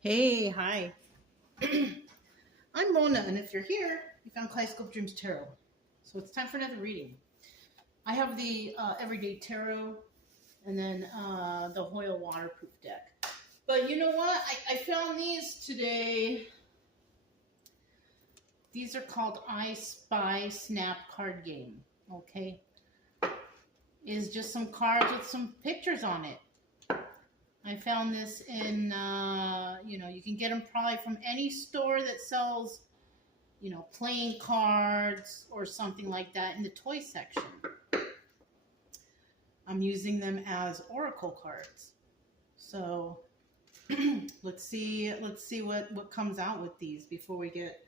Hey, hi. I'm Mona, and if you're here, you found Kaleidoscope Dreams Tarot. So it's time for another reading. I have the Everyday Tarot and then the Hoyle Waterproof deck. But you know what? I found these today. These are called I Spy Snap Card Game. Okay? Is just some cards with some pictures on it. I found this in, you can get them probably from any store that sells playing cards or something like that in the toy section. I'm using them as oracle cards. So let's see what comes out with these before we get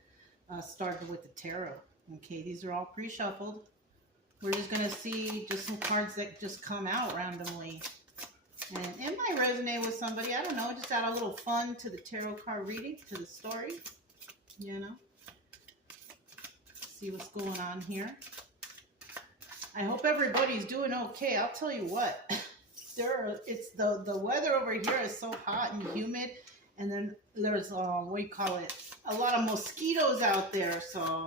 started with the tarot. Okay, these are all pre-shuffled. We're just gonna see just some cards that just come out randomly. And it might resonate with somebody. I don't know, just add a little fun to the tarot card reading, to the story, See what's going on here. I hope everybody's doing okay. I'll tell you what, it's the weather over here is so hot and humid, and then there's what do you call it? A lot of mosquitoes out there. So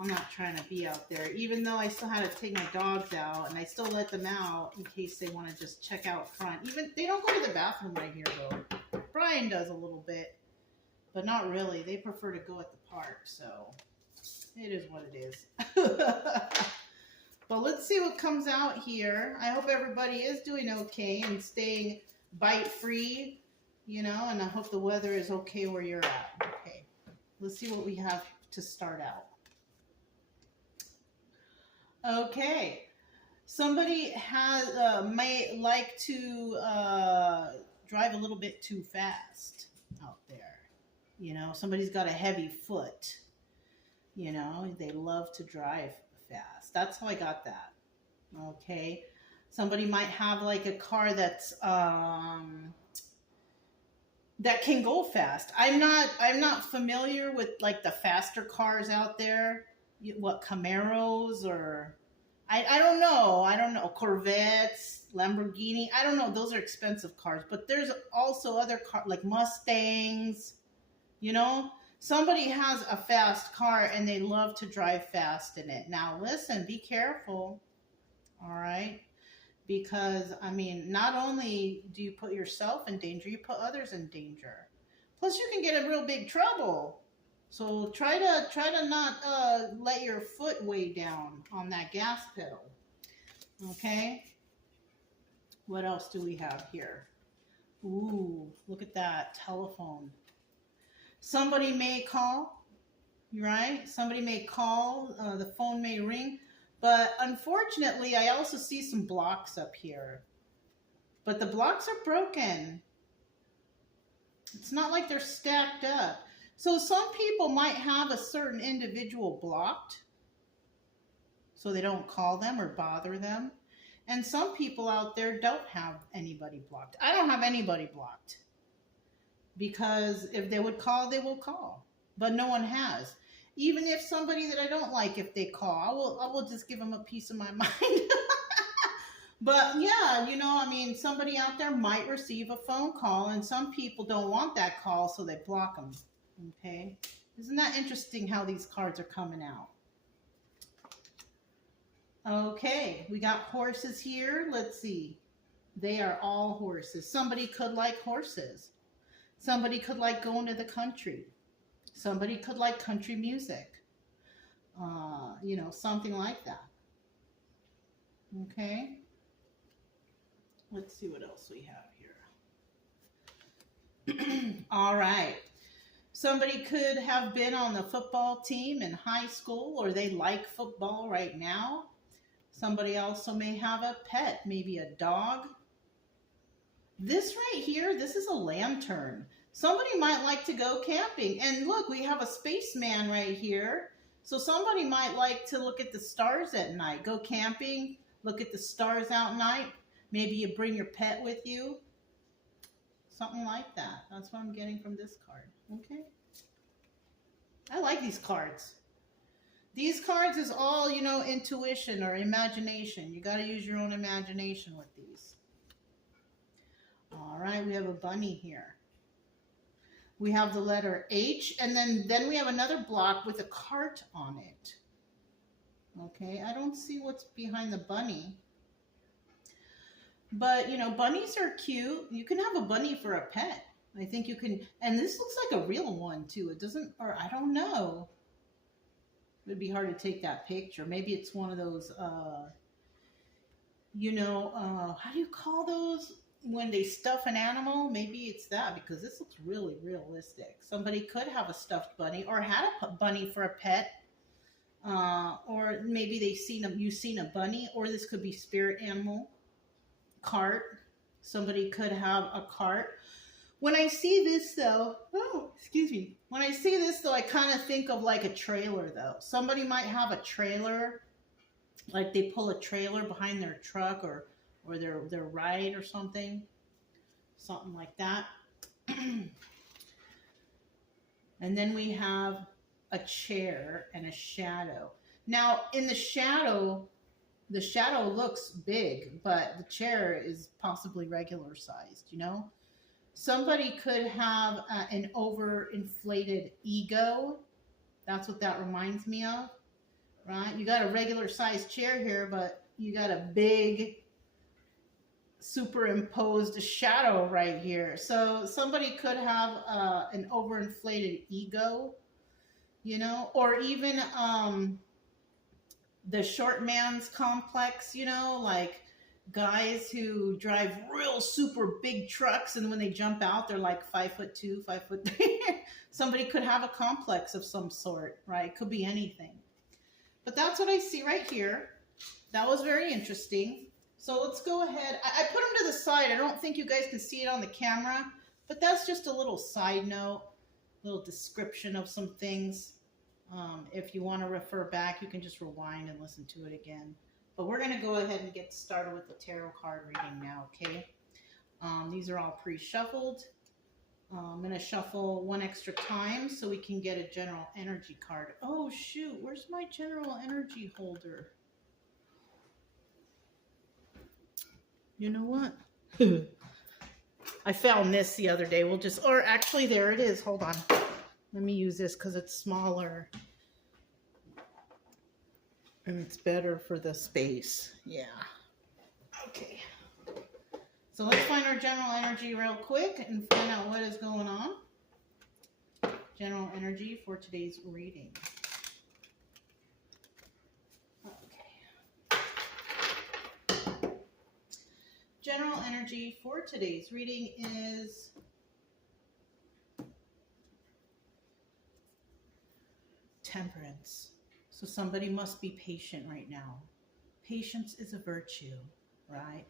I'm not trying to be out there, even though I still had to take my dogs out, and I still let them out in case they want to just check out front. Even they don't go to the bathroom right here though. Brian does a little bit, but not really. They prefer to go at the park, so it is what it is. But let's see what comes out here. I hope everybody is doing okay and staying bite-free, and I hope the weather is okay where you're at. Okay, let's see what we have to start out. Okay, somebody may like to drive a little bit too fast out there. Somebody's got a heavy foot. They love to drive fast. That's how I got that. Okay, somebody might have like a car that's that can go fast. I'm not familiar with like the faster cars out there. What Camaros or I don't know Corvettes, Lamborghini. I don't know. Those are expensive cars, but there's also other cars like Mustangs. Somebody has a fast car and they love to drive fast in it. Now listen, be careful. All right? Because not only do you put yourself in danger, you put others in danger. Plus you can get in real big trouble. So try to not let your foot weigh down on that gas pedal. Okay? What else do we have here? Ooh, look at that telephone. Somebody may call, right? Somebody may call, the phone may ring, but unfortunately, I also see some blocks up here. But the blocks are broken. It's not like they're stacked up. So some people might have a certain individual blocked, so they don't call them or bother them. And some people out there don't have anybody blocked. I don't have anybody blocked. Because if they would call, they will call. But no one has. Even if somebody that I don't like, if they call, I will just give them a piece of my mind. But yeah, somebody out there might receive a phone call, and some people don't want that call, so they block them. Okay? Isn't that interesting how these cards are coming out? Okay, we got horses here. Let's see. They are all horses. Somebody could like horses. Somebody could like going to the country. Somebody could like country music. Something like that. Okay. Let's see what else we have here. All right. Somebody could have been on the football team in high school, or they like football right now. Somebody also may have a pet, maybe a dog. This right here, this is a lantern. Somebody might like to go camping. And look, we have a spaceman right here. So somebody might like to look at the stars at night. Go camping, look at the stars out at night. Maybe you bring your pet with you. Something like that. That's what I'm getting from this card. Okay. I like these cards. These cards is all, intuition or imagination. You got to use your own imagination with these. All right, we have a bunny here. We have the letter H, and then we have another block with a cart on it. Okay, I don't see what's behind the bunny. But, you know, bunnies are cute. You can have a bunny for a pet. I think you can, and this looks like a real one too. It doesn't, or I don't know. It'd be hard to take that picture. Maybe it's one of those, you know, how do you call those when they stuff an animal? Maybe it's that, because this looks really realistic. Somebody could have a stuffed bunny or had a bunny for a pet. Or maybe you've seen a bunny, or this could be spirit animal. Cart. Somebody could have a cart. When I see this though, oh, excuse me. When I see this though, I kind of think of like a trailer though. Somebody might have a trailer, like they pull a trailer behind their truck or their ride or something like that. And then we have a chair and a shadow. Now in the shadow looks big, but the chair is possibly regular sized, you know? Somebody could have an overinflated ego. That's what that reminds me of, right? You got a regular sized chair here, but you got a big superimposed shadow right here. So somebody could have an overinflated ego, you know, or even the short man's complex, you know, like guys who drive real super big trucks, and when they jump out, they're like 5'2", 5'3". Somebody could have a complex of some sort, right? It could be anything. But that's what I see right here. That was very interesting. So let's go ahead. I put them to the side. I don't think you guys can see it on the camera, but that's just a little side note, little description of some things. If you want to refer back, you can just rewind and listen to it again. But we're going to go ahead and get started with the tarot card reading now, okay? These are all pre-shuffled. I'm going to shuffle one extra time so we can get a general energy card. Oh, shoot. Where's my general energy holder? You know what? I found this the other day. Or actually, there it is. Hold on. Let me use this because it's smaller. And it's better for the space. Yeah. Okay. So let's find our general energy real quick and find out what is going on. General energy for today's reading. Okay. General energy for today's reading is temperance. So somebody must be patient right now. Patience is a virtue, right?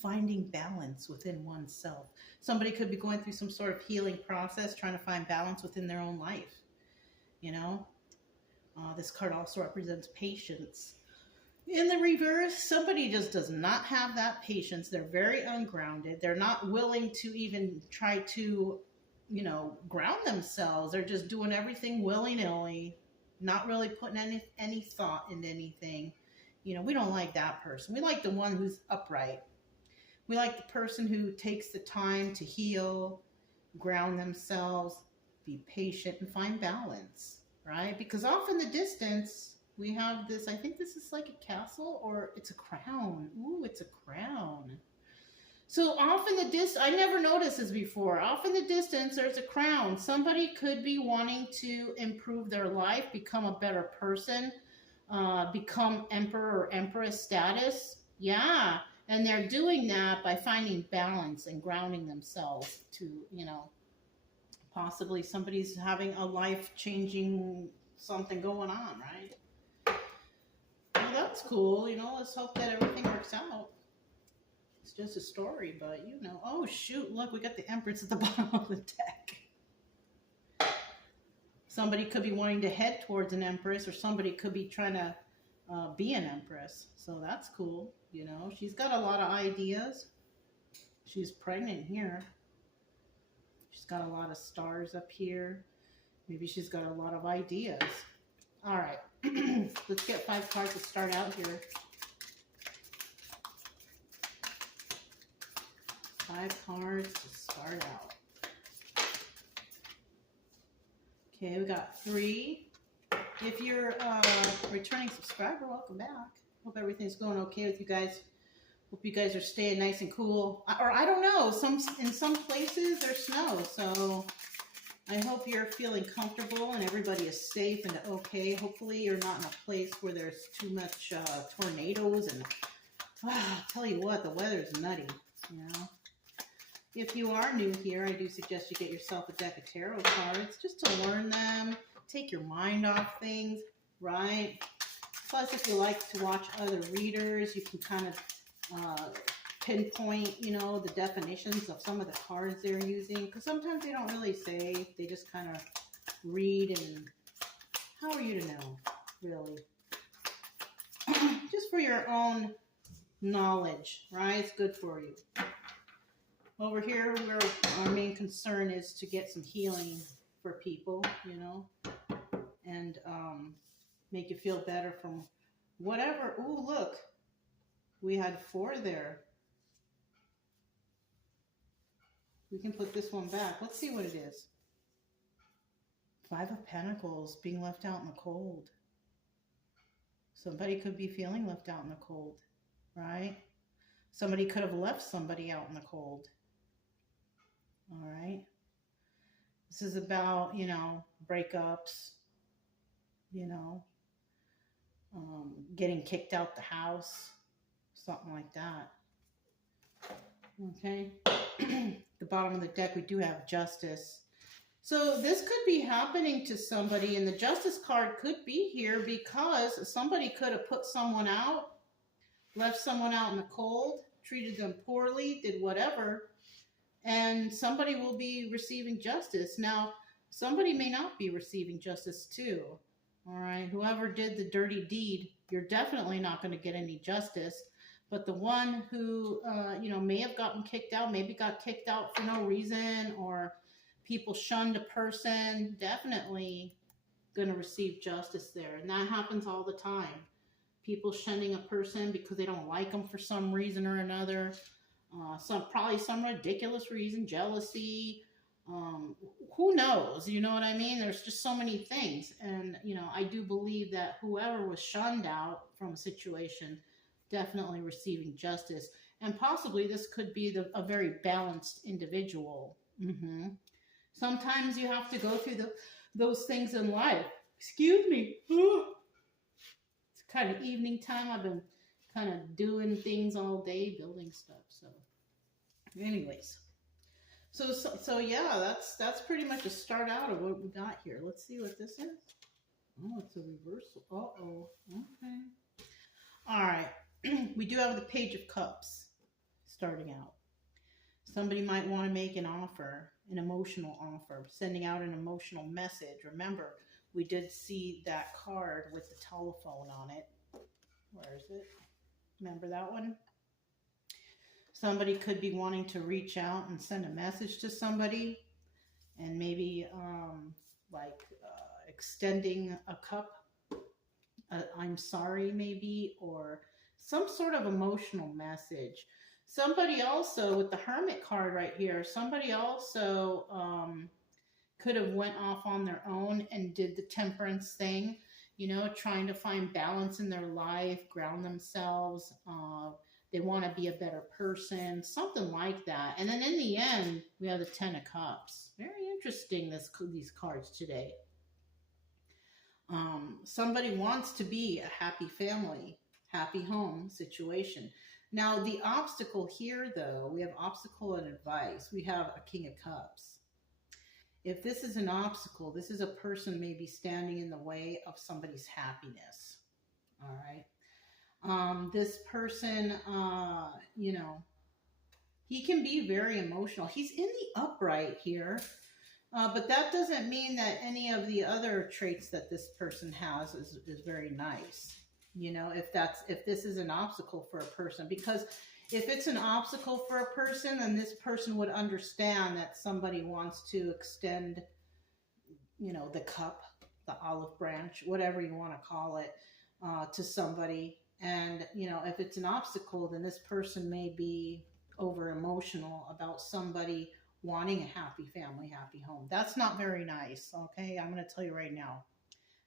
Finding balance within oneself. Somebody could be going through some sort of healing process, trying to find balance within their own life. You know, this card also represents patience. In the reverse, somebody just does not have that patience. They're very ungrounded. They're not willing to even try to, you know, ground themselves. They're just doing everything willy-nilly. Not really putting any thought into anything. You know, we don't like that person. We like the one who's upright. We like the person who takes the time to heal, ground themselves, be patient, and find balance, right? Because off in the distance, we have this, I think this is like a castle, or it's a crown. Ooh, it's a crown. So off in the distance, I never noticed this before. Off in the distance, there's a crown. Somebody could be wanting to improve their life, become a better person, become emperor or empress status. Yeah, and they're doing that by finding balance and grounding themselves to, you know, possibly somebody's having a life-changing something going on, right? Well, that's cool. You know, let's hope that everything works out. It's just a story, but you know. Oh, shoot. Look, we got the Empress at the bottom of the deck. Somebody could be wanting to head towards an Empress, or somebody could be trying to be an Empress. So that's cool. You know, she's got a lot of ideas. She's pregnant here. She's got a lot of stars up here. Maybe she's got a lot of ideas. All right. Let's get 5 cards to start out here. 5 cards to start out. Okay, we got 3. If you're a returning subscriber, welcome back. Hope everything's going okay with you guys. Hope you guys are staying nice and cool. Or I don't know, in some places there's snow, so I hope you're feeling comfortable and everybody is safe and okay. Hopefully you're not in a place where there's too much tornadoes and I'll tell you what, the weather's nutty, you know. If you are new here, I do suggest you get yourself a deck of tarot cards just to learn them, take your mind off things, right? Plus, if you like to watch other readers, you can kind of pinpoint, you know, the definitions of some of the cards they're using. Because sometimes they don't really say, they just kind of read, and how are you to know, really? Just for your own knowledge, right? It's good for you. Over here, where our main concern is to get some healing for people, you know, and make you feel better from whatever. Ooh, look, we had 4 there. We can put this one back. Let's see what it is. 5 of Pentacles, being left out in the cold. Somebody could be feeling left out in the cold, right? Somebody could have left somebody out in the cold. All right. This is about, you know, breakups, you know, getting kicked out the house, something like that. Okay. The bottom of the deck, we do have Justice. So this could be happening to somebody, and the Justice card could be here because somebody could have put someone out, left someone out in the cold, treated them poorly, did whatever, and somebody will be receiving justice. Now, somebody may not be receiving justice too. All right, whoever did the dirty deed, you're definitely not going to get any justice. But the one who, you know, may have gotten kicked out, maybe got kicked out for no reason, or people shunned a person, definitely going to receive justice there. And that happens all the time. People shunning a person because they don't like them for some reason or another. Probably some ridiculous reason, jealousy, who knows, you know what I mean? There's just so many things. And, you know, I do believe that whoever was shunned out from a situation, definitely receiving justice. And possibly this could be a very balanced individual. Sometimes you have to go through those things in life. Excuse me. It's kind of evening time. I've been kind of doing things all day, building stuff. So anyways, so yeah, that's pretty much a start out of what we got here. Let's see what this is. Oh, it's a reversal. Uh-oh. Okay. All right. We do have the Page of Cups starting out. Somebody might want to make an offer, an emotional offer, sending out an emotional message. Remember, we did see that card with the telephone on it. Where is it? Remember that one? Somebody could be wanting to reach out and send a message to somebody, and maybe extending a cup, I'm sorry maybe, or some sort of emotional message. Somebody also, with the Hermit card right here, somebody also could have went off on their own and did the temperance thing, you know, trying to find balance in their life, ground themselves. They want to be a better person, something like that. And then in the end, we have the 10 of Cups. Very interesting, these cards today. Somebody wants to be a happy family, happy home situation. Now, the obstacle here, though, we have obstacle and advice. We have a King of Cups. If this is an obstacle, this is a person maybe standing in the way of somebody's happiness. All right. This person, you know, he can be very emotional. He's in the upright here, but that doesn't mean that any of the other traits that this person has is very nice. You know, if this is an obstacle for a person, because if it's an obstacle for a person, then this person would understand that somebody wants to extend, you know, the cup, the olive branch, whatever you want to call it, to somebody. And, you know, if it's an obstacle, then this person may be over emotional about somebody wanting a happy family, happy home. That's not very nice, okay? I'm going to tell you right now.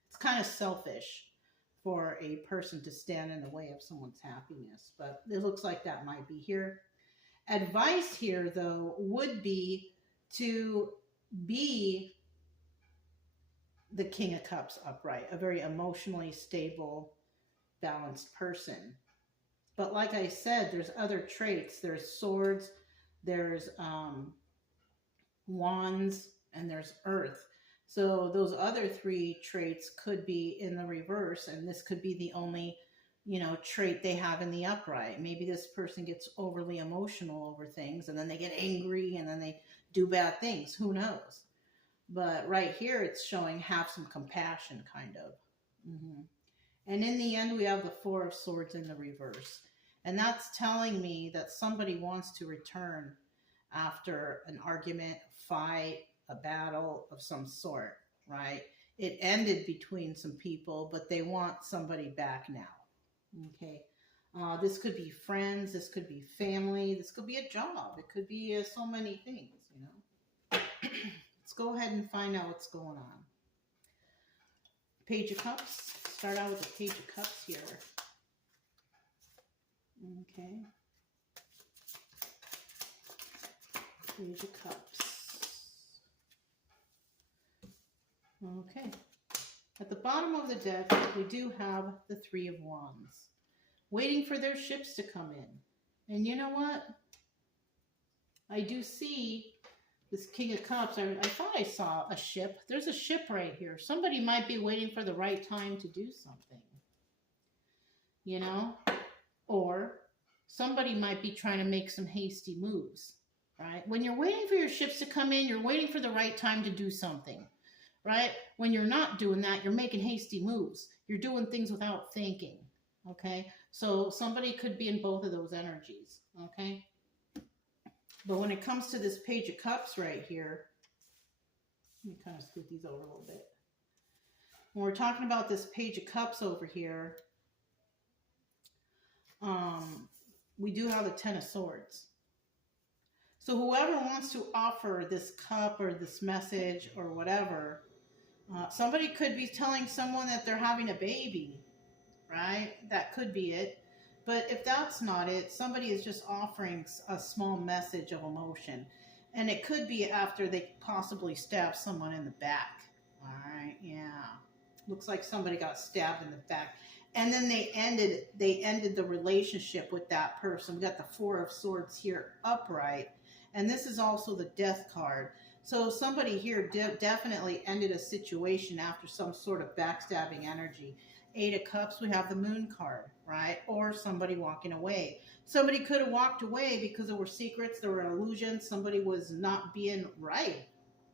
It's kind of selfish for a person to stand in the way of someone's happiness, but it looks like that might be here. Advice here, though, would be to be the King of Cups upright, a very emotionally stable, balanced person. But like I said, there's other traits. There's swords, there's wands, and there's earth. So those other three traits could be in the reverse, and this could be the only, trait they have in the upright. Maybe this person gets overly emotional over things, and then they get angry, and then they do bad things. Who knows? But right here, it's showing have some compassion, kind of. And in the end, we have the Four of Swords in the reverse. And that's telling me that somebody wants to return after an argument, fight, a battle of some sort, right? It ended between some people, but they want somebody back now. Okay. This could be friends. This could be family. This could be a job. It could be so many things, Let's go ahead and find out what's going on. Page of Cups. Start out with the Page of Cups here. Okay. Page of Cups. Okay. At the bottom of the deck, we do have the Three of Wands, waiting for their ships to come in. And you know what? I do see this King of Cups. I thought I saw a ship. There's a ship right here. Somebody might be waiting for the right time to do something. Or somebody might be trying to make some hasty moves, right? When you're waiting for your ships to come in, you're waiting for the right time to do something, right? When you're not doing that, you're making hasty moves. You're doing things without thinking, okay? So somebody could be in both of those energies, okay? But when it comes to this Page of Cups right here, let me kind of scoot these over a little bit. When we're talking about this Page of Cups over here, we do have the Ten of Swords. So whoever wants to offer this cup or this message or whatever, somebody could be telling someone that they're having a baby, right? That could be it. But if that's not it, somebody is just offering a small message of emotion. And it could be after they possibly stabbed someone in the back. All right, yeah. Looks like somebody got stabbed in the back. And then they ended the relationship with that person. We got the Four of Swords here upright. And this is also the Death card. So somebody here definitely ended a situation after some sort of backstabbing energy. Eight of Cups, we have the Moon card, right? Or somebody walking away. Somebody could have walked away because there were secrets, there were illusions. Somebody was not being right,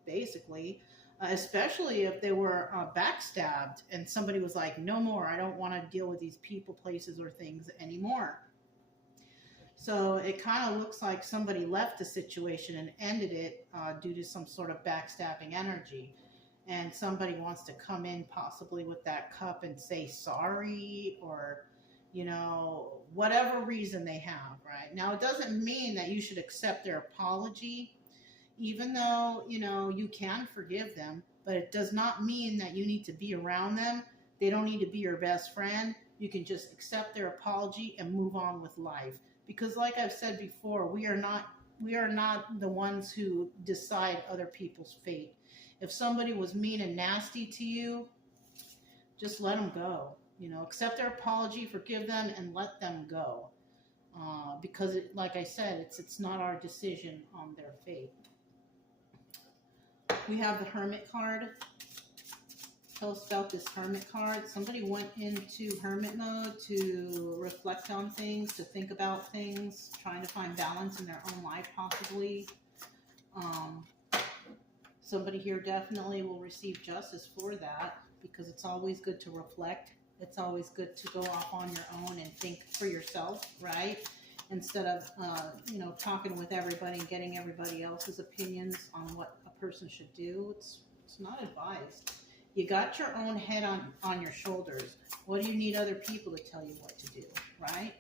basically. Especially if they were backstabbed and somebody was like, no more, I don't want to deal with these people, places, or things anymore. So it kind of looks like somebody left the situation and ended it due to some sort of backstabbing energy. And somebody wants to come in possibly with that cup and say sorry or, whatever reason they have, right? Now, it doesn't mean that you should accept their apology, even though, you can forgive them, but it does not mean that you need to be around them. They don't need to be your best friend. You can just accept their apology and move on with life. Because like I've said before, we are not the ones who decide other people's fate. If somebody was mean and nasty to you, just let them go. Accept their apology, forgive them, and let them go. Because, like I said, it's not our decision on their fate. We have the Hermit card. Tell us about this Hermit card. Somebody went into hermit mode to reflect on things, to think about things, trying to find balance in their own life, possibly. Somebody here definitely will receive justice for that, because it's always good to reflect. It's always good to go off on your own and think for yourself, right? Instead of, talking with everybody and getting everybody else's opinions on what a person should do. It's not advised. You got your own head on your shoulders. What do you need other people to tell you what to do, right?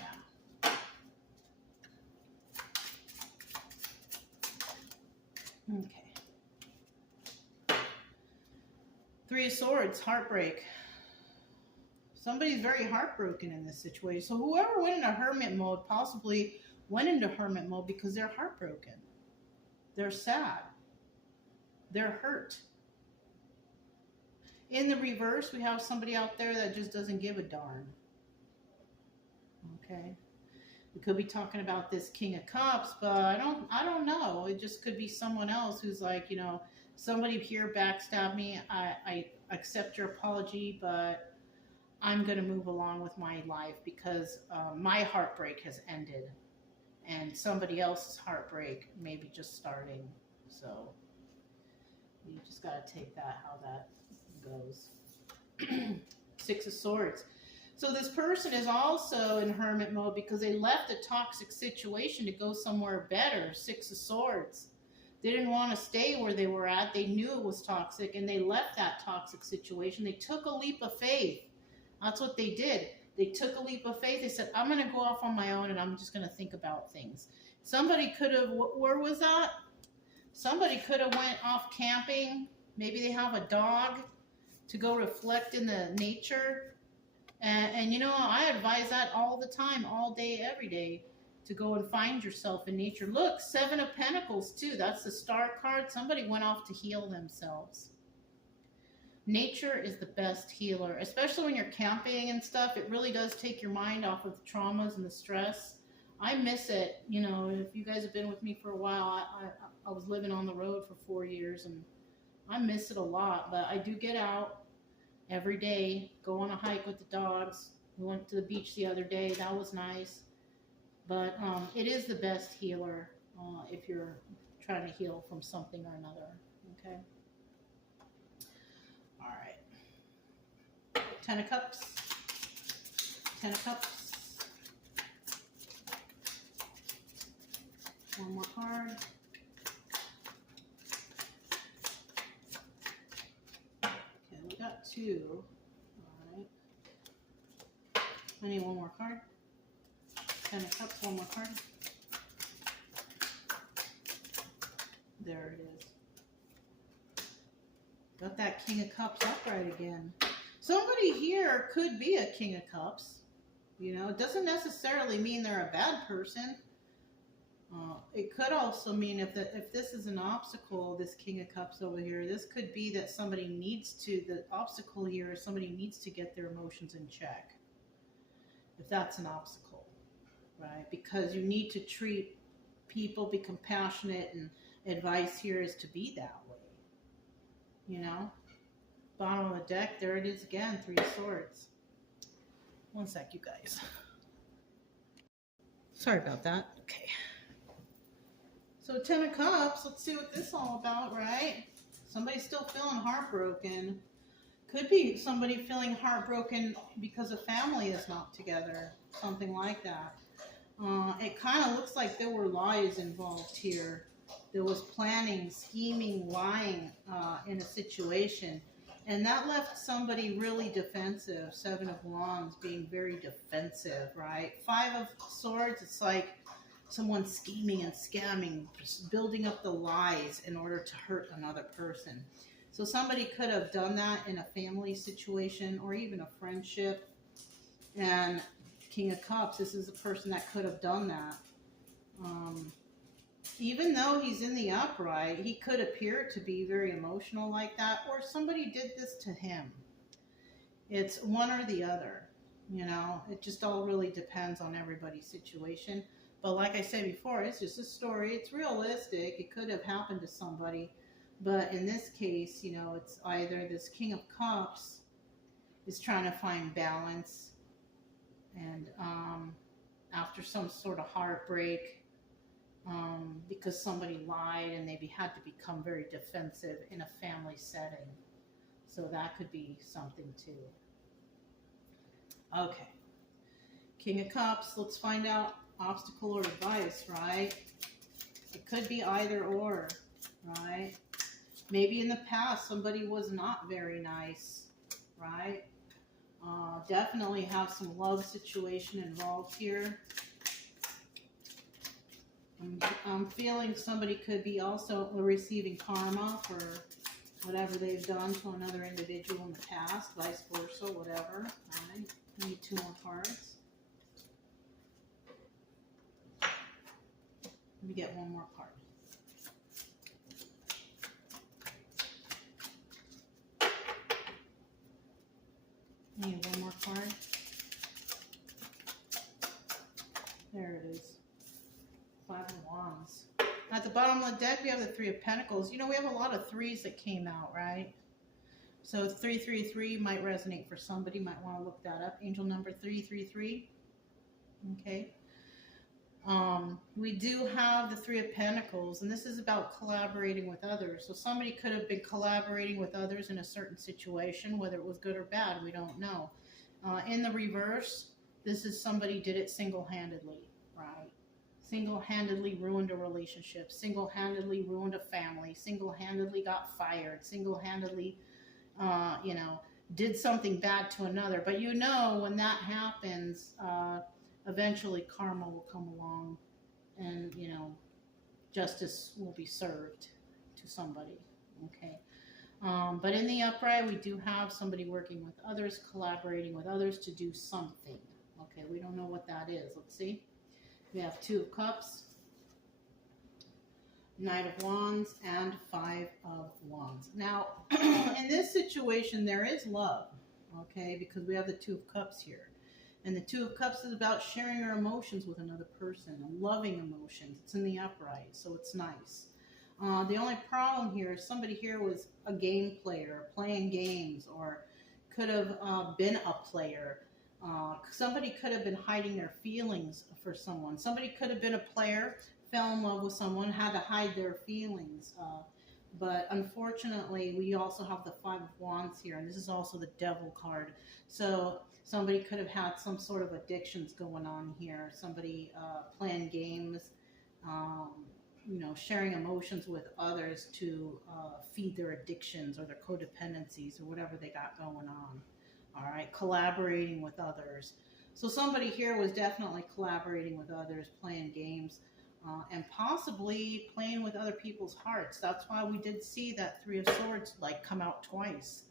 Yeah. Okay. Three of Swords, heartbreak. Somebody's very heartbroken in this situation. So whoever went into hermit mode possibly went into hermit mode because they're heartbroken. They're sad. They're hurt. In the reverse, we have somebody out there that just doesn't give a darn. Okay. We could be talking about this King of Cups, but I don't know. It just could be someone else who's like, you know, somebody here backstabbed me. I accept your apology, but I'm going to move along with my life because my heartbreak has ended and somebody else's heartbreak may be just starting. So you just got to take that how that goes. Six of Swords. So this person is also in hermit mode because they left a toxic situation to go somewhere better. Six of Swords. They didn't want to stay where they were at. They knew it was toxic and they left that toxic situation. They took a leap of faith. That's what they did. They took a leap of faith. They said, I'm going to go off on my own and I'm just going to think about things. Somebody could have, where was that? Somebody could have went off camping. Maybe they have a dog to go reflect in the nature. And you know, I advise that all the time, all day, every day, to go and find yourself in nature. Look, Seven of Pentacles too. That's the Star card. Somebody went off to heal themselves. Nature is the best healer, especially when you're camping and stuff. It really does take your mind off of the traumas and the stress. I miss it. You know, if you guys have been with me for a while, I was living on the road for 4 years and I miss it a lot. But I do get out every day, go on a hike with the dogs. We went to the beach the other day. That was nice. But it is the best healer if you're trying to heal from something or another. Okay. All right. Ten of Cups. Ten of Cups. One more card. Okay, we got two. All right. I need one more card. Ten of Cups, one more card. There it is. Got that King of Cups upright again. Somebody here could be a King of Cups. You know, it doesn't necessarily mean they're a bad person. It could also mean if this is an obstacle, this King of Cups over here, this could be that somebody needs to, the obstacle here is somebody needs to get their emotions in check. If that's an obstacle, right? Because you need to treat people, be compassionate, and advice here is to be that way. You know? Bottom of the deck, there it is again, Three of Swords. One sec, you guys. Sorry about that. Okay. So Ten of Cups, let's see what this is all about, right? Somebody's still feeling heartbroken. Could be somebody feeling heartbroken because a family is not together. Something like that. It kind of looks like there were lies involved here. There was planning, scheming, lying in a situation. And that left somebody really defensive. Seven of Wands being very defensive, right? Five of Swords, it's like someone scheming and scamming, just building up the lies in order to hurt another person. So somebody could have done that in a family situation or even a friendship. And King of Cups, this is a person that could have done that. Even though he's in the upright, he could appear to be very emotional like that, or somebody did this to him. It's one or the other, you know. It just all really depends on everybody's situation. But like I said before, it's just a story. It's realistic. It could have happened to somebody. But in this case, you know, it's either this King of Cups is trying to find balance, and after some sort of heartbreak, because somebody lied and they had to become very defensive in a family setting. So that could be something too. Okay. King of Cups, let's find out obstacle or advice, right? It could be either or, right? Maybe in the past somebody was not very nice, right? Definitely have some love situation involved here. I'm feeling somebody could be also receiving karma for whatever they've done to another individual in the past, vice versa, whatever. All right, I need 2 more cards. Let me get 1 more card. I need 1 more card. There it is. 5 of Wands. At the bottom of the deck, we have the 3 of Pentacles. You know, we have a lot of 3s that came out, right? So 333 might resonate for somebody. Might want to look that up. Angel number 333. Okay. We do have the 3 of Pentacles, and this is about collaborating with others. So somebody could have been collaborating with others in a certain situation, whether it was good or bad, we don't know. In the reverse, this is somebody did it single-handedly, right? Single-handedly ruined a relationship, single-handedly ruined a family, single-handedly got fired, single-handedly, you know, did something bad to another. But you know, when that happens, eventually karma will come along and, you know, justice will be served to somebody, okay? But in the upright, we do have somebody working with others, collaborating with others to do something, okay? We don't know what that is. Let's see. We have 2 of Cups, Knight of Wands, and 5 of Wands. Now, in this situation, there is love, okay? Because we have the 2 of Cups here. And the 2 of Cups is about sharing your emotions with another person and loving emotions. It's in the upright, so it's nice. The only problem here is somebody here was a game player, playing games, or could have been a player. Somebody could have been hiding their feelings for someone. Somebody could have been a player, fell in love with someone, had to hide their feelings. But unfortunately, we also have the 5 of Wands here, and this is also the Devil card. So somebody could have had some sort of addictions going on here. Somebody playing games, you know, sharing emotions with others to feed their addictions or their codependencies or whatever they got going on. All right, collaborating with others. So somebody here was definitely collaborating with others, playing games, and possibly playing with other people's hearts. That's why we did see that 3 of Swords like come out twice.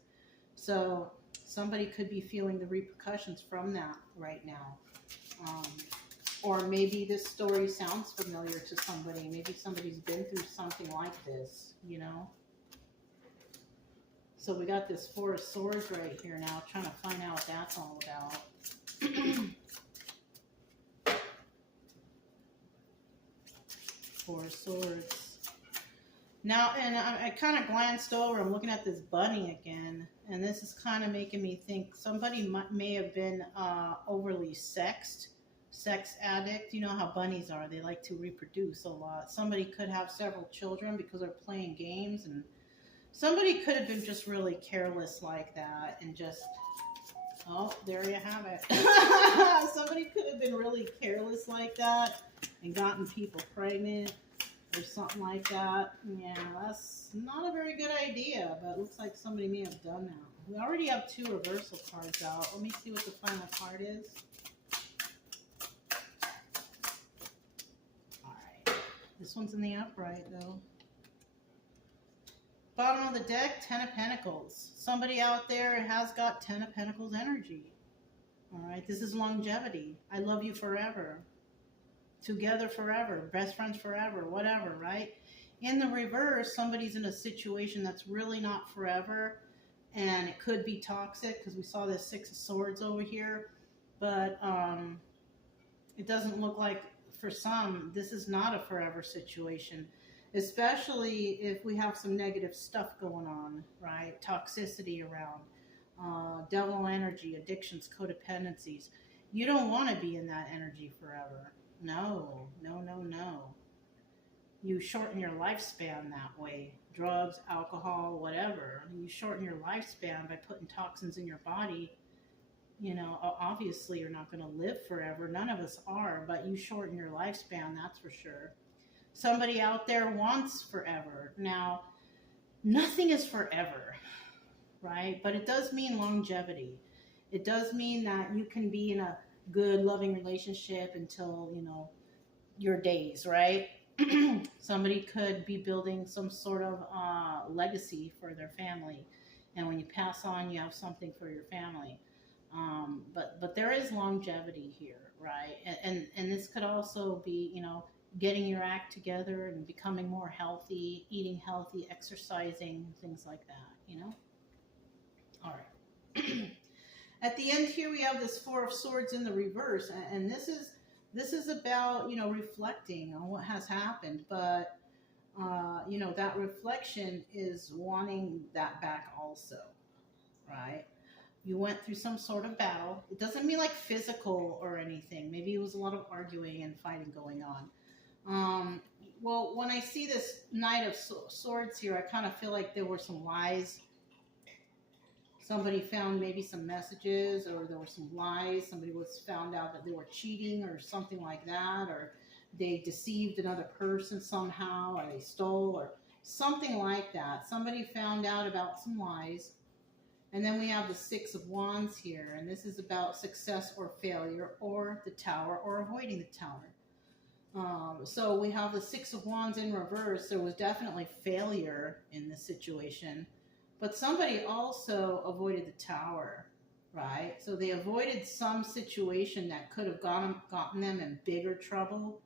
So somebody could be feeling the repercussions from that right now. Or maybe this story sounds familiar to somebody. Maybe somebody's been through something like this, you know. So we got this 4 of Swords right here now, trying to find out what that's all about. 4 of Swords. Now, and I kind of glanced over, I'm looking at this bunny again, and this is kind of making me think somebody may have been overly sex addict. You know how bunnies are, they like to reproduce a lot. Somebody could have several children because they're playing games, and somebody could have been just really careless like that and just, oh, there you have it. Somebody could have been really careless like that and gotten people pregnant or something like that. Yeah, that's not a very good idea, but it looks like somebody may have done that. We already have 2 reversal cards out. Let me see what the final card is. All right. This one's in the upright, though. Bottom of the deck, 10 of Pentacles. Somebody out there has got 10 of Pentacles energy. All right, this is longevity. I love you forever. Together forever. Best friends forever. Whatever, right? In the reverse, somebody's in a situation that's really not forever, and it could be toxic because we saw this 6 of Swords over here. But it doesn't look like, for some, this is not a forever situation. Especially if we have some negative stuff going on, right? Toxicity around, devil energy, addictions, codependencies. You don't want to be in that energy forever. No, no, no, no. You shorten your lifespan that way. Drugs, alcohol, whatever. You shorten your lifespan by putting toxins in your body. You know, obviously you're not going to live forever. None of us are, but you shorten your lifespan, that's for sure. Somebody out there wants forever. Now, nothing is forever, right? But it does mean longevity. It does mean that you can be in a good, loving relationship until, you know, your days, right? Somebody could be building some sort of legacy for their family, and when you pass on, you have something for your family. But there is longevity here, right? And this could also be, getting your act together and becoming more healthy, eating healthy, exercising, things like that. All right. At the end here, we have this Four of Swords in the reverse, and this is about reflecting on what has happened, but that reflection is wanting that back also, right? You went through some sort of battle. It doesn't mean like physical or anything. Maybe it was a lot of arguing and fighting going on. Well, when I see this Knight of Swords here, I kind of feel like there were some lies. Somebody found maybe some messages, or there were some lies. Somebody was found out that they were cheating or something like that, or they deceived another person somehow, or they stole, or something like that. Somebody found out about some lies. And then we have the Six of Wands here, and this is about success or failure, or the Tower, or avoiding the Tower. So we have the Six of Wands in reverse. There was definitely failure in this situation, but somebody also avoided the Tower, right? So they avoided some situation that could have gotten them in bigger trouble,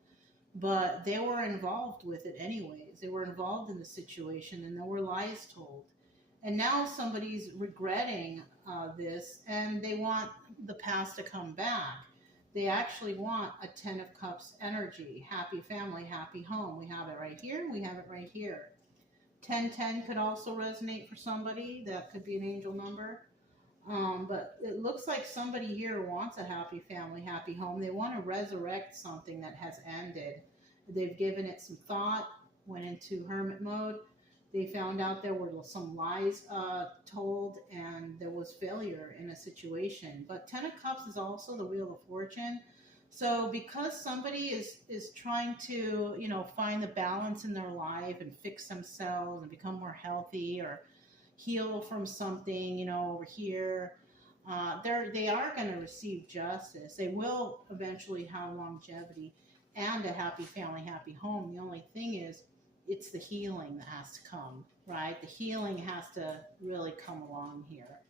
but they were involved with it anyways. They were involved in the situation, and there were lies told. And now somebody's regretting this, and they want the past to come back. They actually want a Ten of Cups energy. Happy family, happy home. We have it right here. We have it right here. 1010 could also resonate for somebody. That could be an angel number. But it looks like somebody here wants a happy family, happy home. They want to resurrect something that has ended. They've given it some thought, went into hermit mode. They found out there were some lies told, and there was failure in a situation. But Ten of Cups is also the Wheel of Fortune. So because somebody is trying to, find the balance in their life and fix themselves and become more healthy, or heal from something, over here, they are going to receive justice. They will eventually have longevity and a happy family, happy home. The only thing is, it's the healing that has to come, right? The healing has to really come along here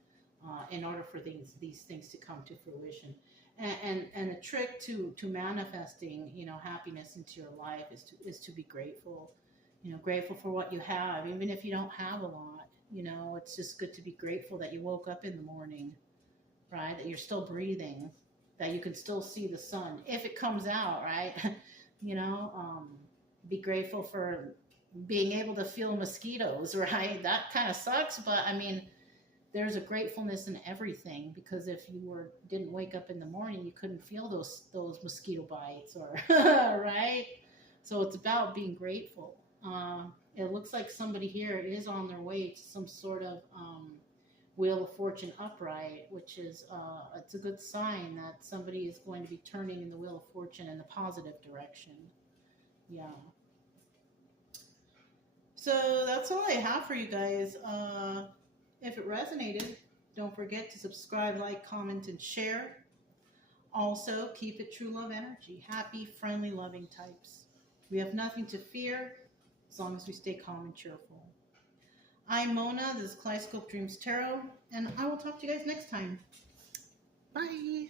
in order for these things to come to fruition. And the trick to manifesting, happiness into your life is to be grateful, grateful for what you have, even if you don't have a lot. It's just good to be grateful that you woke up in the morning, right? That you're still breathing, that you can still see the sun if it comes out, right? Be grateful for being able to feel mosquitoes, right? That kind of sucks, but I mean, there's a gratefulness in everything, because if you didn't wake up in the morning, you couldn't feel those mosquito bites, or right? So it's about being grateful. It looks like somebody here is on their way to some sort of Wheel of Fortune upright, which is it's a good sign that somebody is going to be turning in the Wheel of Fortune in the positive direction. Yeah. So that's all I have for you guys. If it resonated, don't forget to subscribe, like, comment, and share. Also, keep it true love energy. Happy, friendly, loving types. We have nothing to fear as long as we stay calm and cheerful. I'm Mona. This is Kaleidoscope Dreams Tarot, and I will talk to you guys next time. Bye.